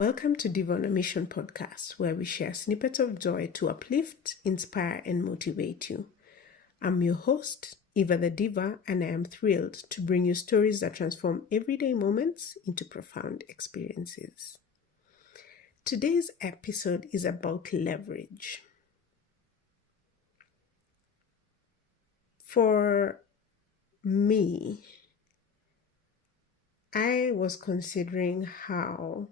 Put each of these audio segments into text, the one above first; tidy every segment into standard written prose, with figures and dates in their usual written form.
Welcome to Diva On A Mission podcast, where we share snippets of joy to uplift, inspire, and motivate you. I'm your host, Eva the Diva, and I am thrilled to bring you stories that transform everyday moments into profound experiences. Today's episode is about leverage. For me, I was considering how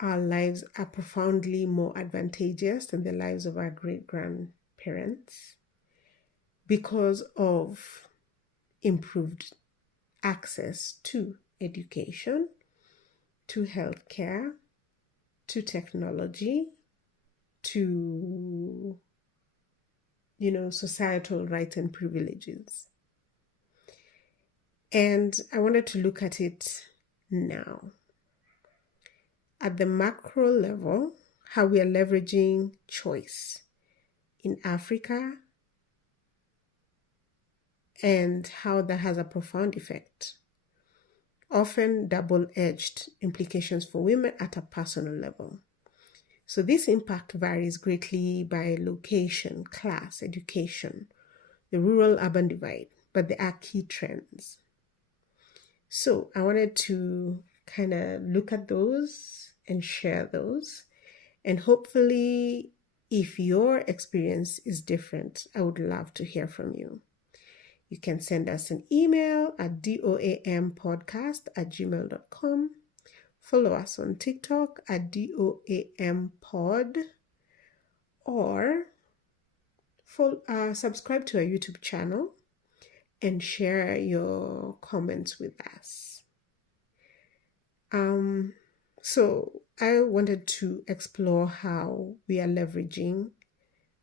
our lives are profoundly more advantageous than the lives of our great-grandparents because of improved access to education, to healthcare, to technology, to, societal rights and privileges. And I wanted to look at it now. At the macro level, how we are leveraging choice in Africa and how that has a profound effect, often double-edged implications for women at a personal level. So this impact varies greatly by location, class, education, the rural-urban divide, but there are key trends. So I wanted to kind of look at those and share those. And hopefully, if your experience is different, I would love to hear from you. You can send us an email at doampodcast@gmail.com. Follow us on TikTok at doampod, or subscribe to our YouTube channel and share your comments with us. So I wanted to explore how we are leveraging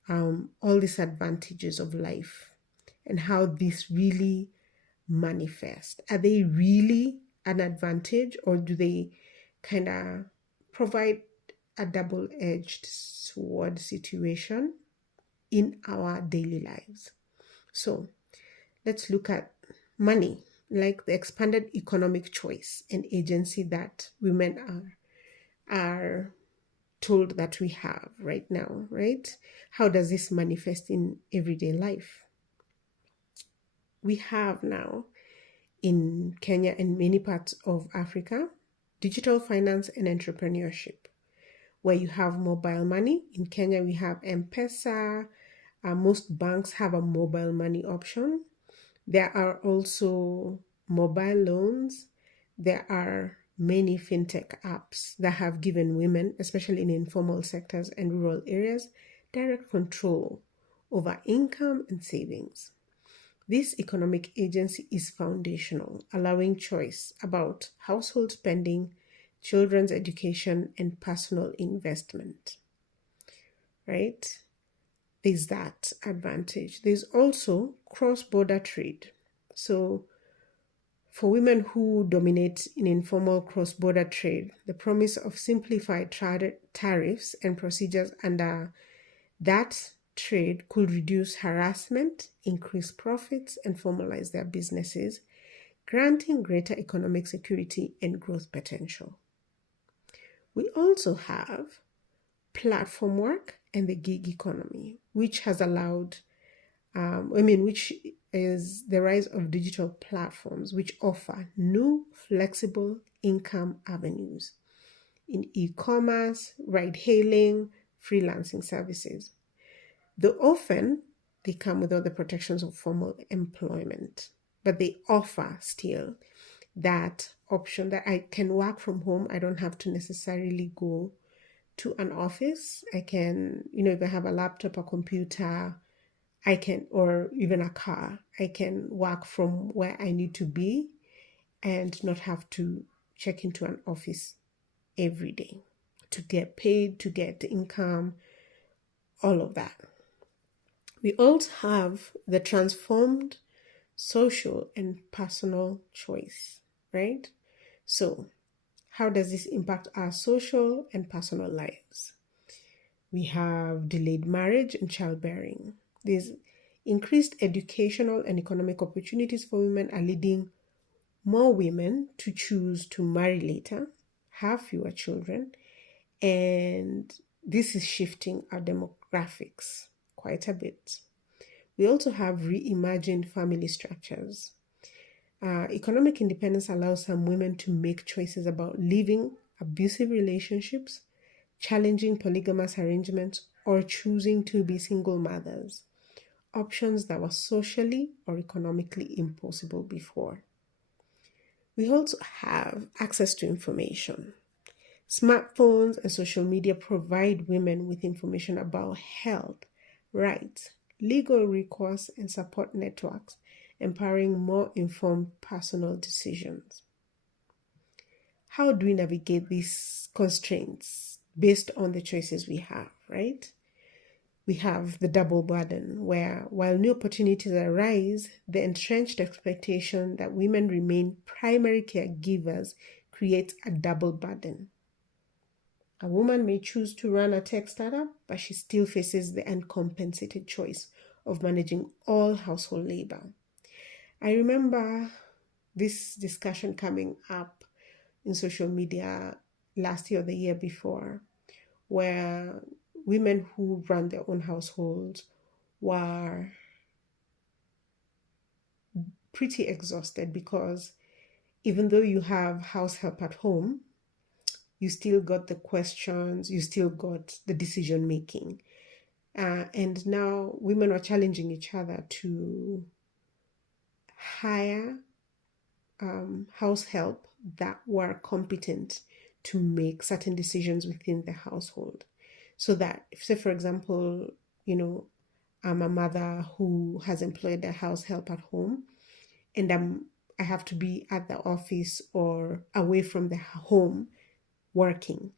all these advantages of life and how these really manifest. Are they really an advantage, or do they kind of provide a double-edged sword situation in our daily lives? So let's look at money, like the expanded economic choice and agency that women are told that we have right now, right? How does this manifest in everyday life? We have now in Kenya and many parts of Africa, digital finance and entrepreneurship, where you have mobile money. In Kenya, we have M-Pesa. Most banks have a mobile money option. There are also mobile loans. There are many fintech apps that have given women, especially in informal sectors and rural areas, direct control over income and savings. This economic agency is foundational, allowing choice about household spending, children's education, and personal investment. Right? There's that advantage. There's also cross-border trade. So for women who dominate in informal cross-border trade, the promise of simplified tariffs and procedures under that trade could reduce harassment, increase profits, and formalize their businesses, granting greater economic security and growth potential. We also have platform work and the gig economy, which has allowed, which is the rise of digital platforms which offer new flexible income avenues in e-commerce, ride-hailing, freelancing services. Though often they come without the protections of formal employment, but they offer still that option that I can work from home. I don't have to necessarily go to an office. I can, if I have a laptop, a computer, I can, or even a car, I can work from where I need to be and not have to check into an office every day to get paid, to get income, all of that. We also have the transformed social and personal choice, right? So how does this impact our social and personal lives? We have delayed marriage and childbearing. These increased educational and economic opportunities for women are leading more women to choose to marry later, have fewer children, and this is shifting our demographics quite a bit. We also have reimagined family structures. Economic independence allows some women to make choices about leaving abusive relationships, challenging polygamous arrangements, or choosing to be single mothers, options that were socially or economically impossible before. We also have access to information. Smartphones and social media provide women with information about health, rights, legal recourse, and support networks, empowering more informed personal decisions. How do we navigate these constraints based on the choices we have, right? We have the double burden, where while new opportunities arise, the entrenched expectation that women remain primary caregivers creates a double burden. A woman may choose to run a tech startup, but she still faces the uncompensated choice of managing all household labor. I remember this discussion coming up in social media last year or the year before, where women who run their own households were pretty exhausted because even though you have house help at home, you still got the questions, you still got the decision making. And now women are challenging each other to hire house help that were competent to make certain decisions within the household. So that, if, say, for example, I'm a mother who has employed a house help at home, and I have to be at the office or away from the home working.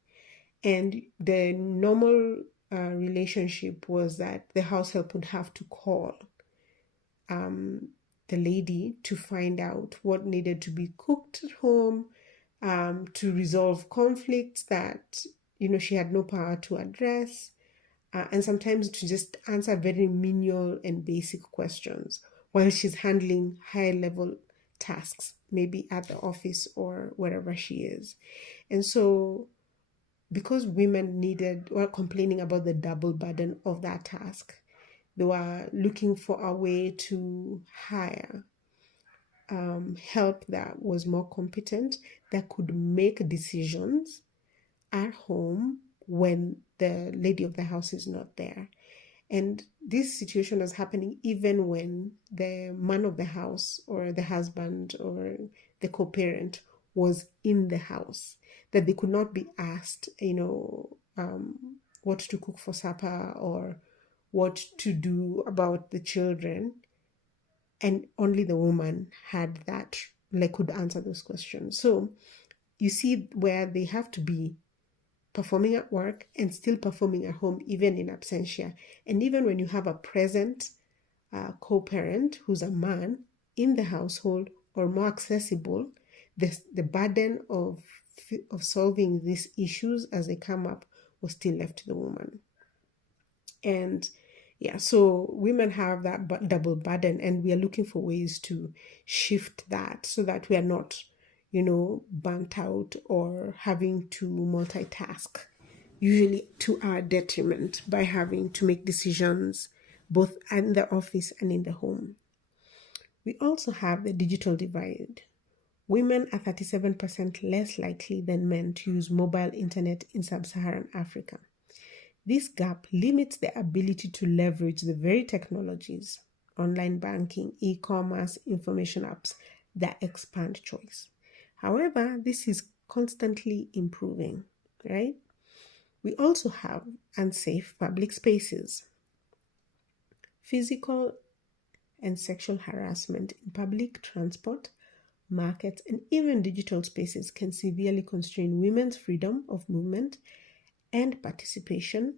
And the normal relationship was that the house help would have to call the lady to find out what needed to be cooked at home, to resolve conflicts that she had no power to address, and sometimes to just answer very menial and basic questions while she's handling high level tasks, maybe at the office or wherever she is. And so because women were complaining about the double burden of that task, they were looking for a way to hire help that was more competent, that could make decisions at home when the lady of the house is not there. And this situation was happening even when the man of the house or the husband or the co-parent was in the house, that they could not be asked, what to cook for supper or what to do about the children. And only the woman had that, could answer those questions. So you see where they have to be performing at work and still performing at home, even in absentia. And even when you have a present co-parent who's a man in the household or more accessible, the burden of solving these issues as they come up was still left to the woman. And so women have that double burden, and we are looking for ways to shift that so that we are not, burnt out or having to multitask, usually to our detriment, by having to make decisions both in the office and in the home. We also have the digital divide. Women are 37% less likely than men to use mobile internet in sub-Saharan Africa. This gap limits the ability to leverage the very technologies, online banking, e-commerce, information apps that expand choice. However, this is constantly improving, right? We also have unsafe public spaces. Physical and sexual harassment in public transport, markets, and even digital spaces can severely constrain women's freedom of movement and participation,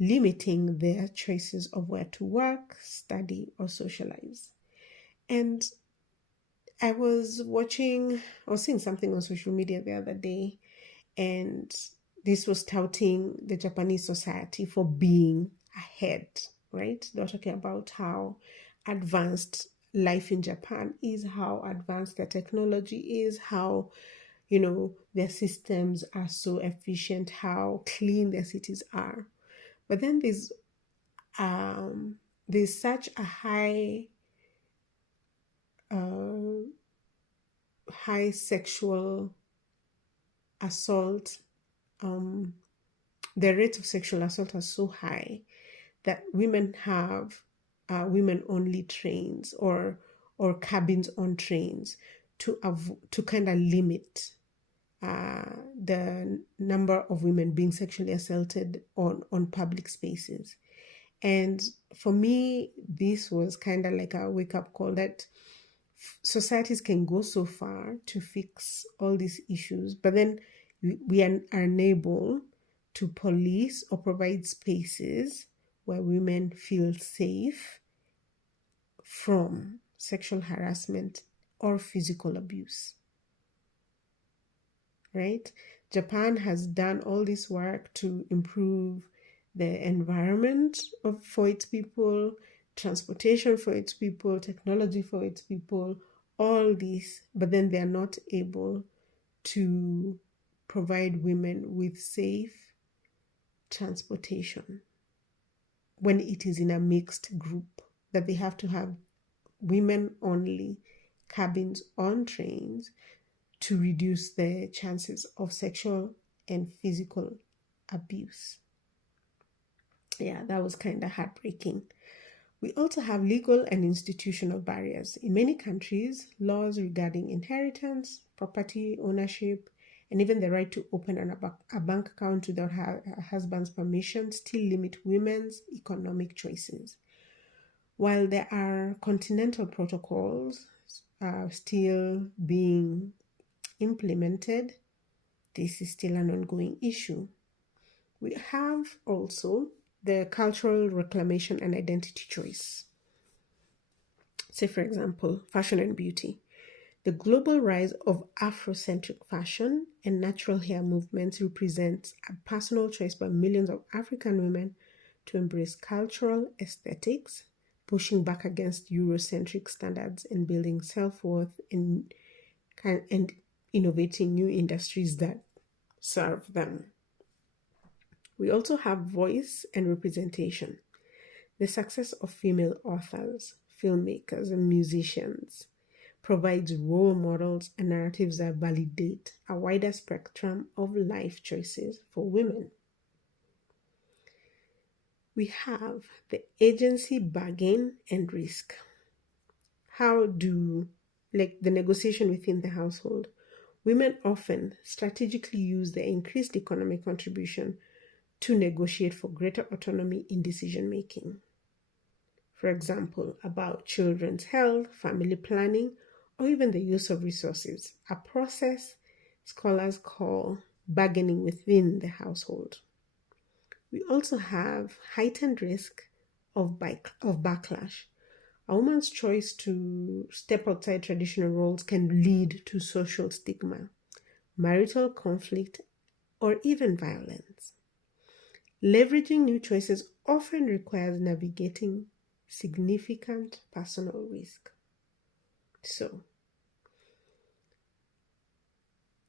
limiting their choices of where to work, study, or socialize. And I was seeing something on social media the other day, and this was touting the Japanese society for being ahead, right? They were talking about how advanced life in Japan is, how advanced the technology is, how their systems are so efficient, how clean their cities are. But then there's such a uh, high sexual assault. The rate of sexual assault are so high that women have women only trains or cabins on trains to kind of limit the number of women being sexually assaulted on public spaces. And for me, this was kind of like a wake up call that societies can go so far to fix all these issues, but then we are unable to police or provide spaces where women feel safe from sexual harassment or physical abuse. Right? Japan has done all this work to improve the environment for its people, transportation for its people, technology for its people, all this, but then they are not able to provide women with safe transportation when it is in a mixed group, that they have to have women only cabins on trains to reduce the chances of sexual and physical abuse. Yeah, that was kind of heartbreaking. We also have legal and institutional barriers. In many countries, laws regarding inheritance, property ownership, and even the right to open a bank account without her husband's permission still limit women's economic choices. While there are continental protocols still being implemented, this is still an ongoing issue. We have also the cultural reclamation and identity choice. Say, for example, fashion and beauty. The global rise of Afrocentric fashion and natural hair movements represents a personal choice by millions of African women to embrace cultural aesthetics, pushing back against Eurocentric standards and building self-worth and innovating new industries that serve them. We also have voice and representation. The success of female authors, filmmakers, and musicians provides role models and narratives that validate a wider spectrum of life choices for women. We have the agency, bargain, and risk. How do, like the negotiation within the household, women often strategically use their increased economic contribution to negotiate for greater autonomy in decision making. For example, about children's health, family planning, or even the use of resources, a process scholars call bargaining within the household. We also have heightened risk of backlash. A woman's choice to step outside traditional roles can lead to social stigma, marital conflict, or even violence. Leveraging new choices often requires navigating significant personal risk. So,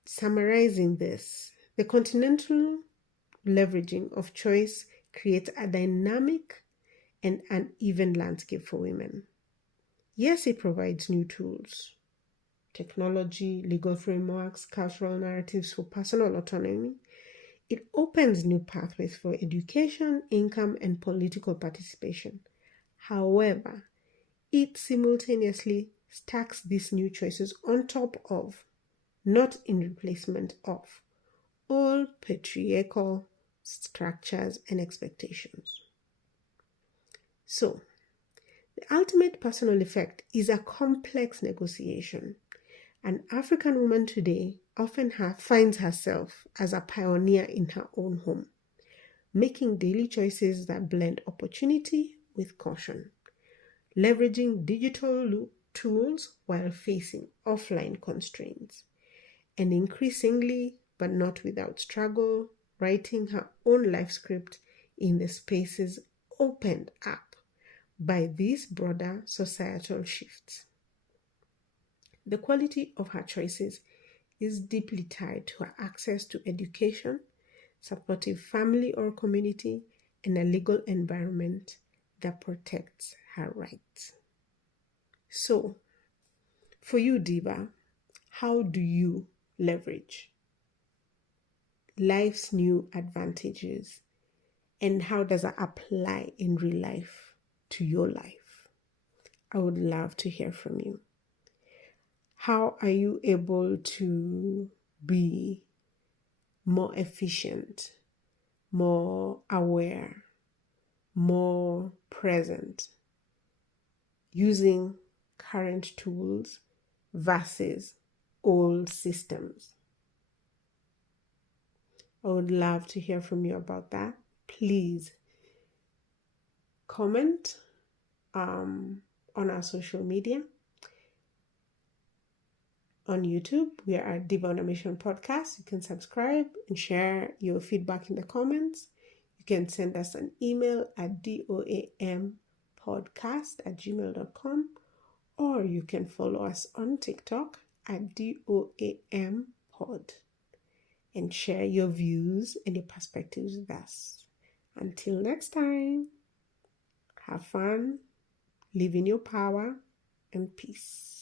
summarizing this, the continental leveraging of choice creates a dynamic and uneven landscape for women. Yes, it provides new tools, technology, legal frameworks, cultural narratives for personal autonomy. It opens new pathways for education, income, and political participation. However, it simultaneously stacks these new choices on top of, not in replacement of, all patriarchal structures and expectations. So, the ultimate personal effect is a complex negotiation. An African woman today often finds herself as a pioneer in her own home, making daily choices that blend opportunity with caution, leveraging digital tools while facing offline constraints, and increasingly, but not without struggle, writing her own life script in the spaces opened up by these broader societal shifts. The quality of her choices is deeply tied to her access to education, supportive family or community, and a legal environment that protects her rights. So, for you, Diva, how do you leverage life's new advantages, and how does it apply in real life to your life? I would love to hear from you. How are you able to be more efficient, more aware, more present using current tools versus old systems? I would love to hear from you about that. Please comment on our social media. On YouTube, we are at Diva On A Mission podcast. You can subscribe and share your feedback in the comments. You can send us an email at doampodcast@gmail.com, or you can follow us on TikTok at doampod and share your views and your perspectives with us. Until next time, have fun, live in your power, and peace.